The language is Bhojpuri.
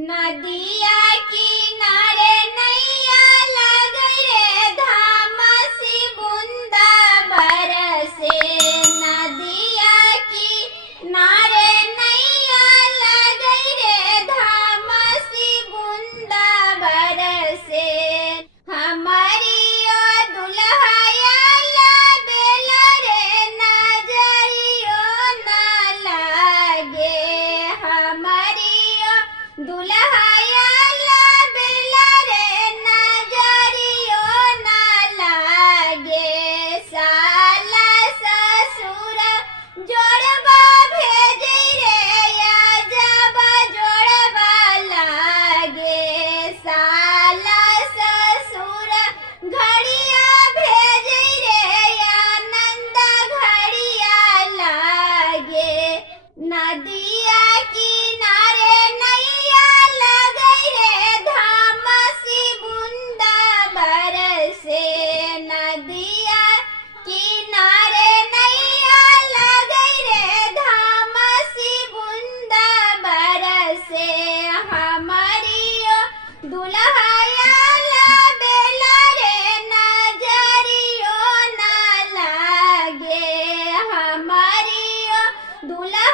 नदिया किनारे नैया लगे रे धामसी बूंदा बरसे। नदिया किनारे नैया लगे रे धामसी बूंदा बरसे। हमारी ओ दुल्हाया बेला रे नजरियो न लागे। हमारी ओ दुल्हाया बेला रे नजरियो न लागे। साला ससुर जोड़बा भेजे रे या जब जोड़बा लागे। साला ससुर घड़िया भेजे रे या नंदा घड़िया लागे। नदिया किनारे नैया लगे रे धामसी बूंदा बरसे। नदिया किनारे नैया लगे रे धामसी बूंदा बरसे। हमारी ओ दुल्हाया बेला रे नजरियो न लागे। हमारी ओ दुल्हा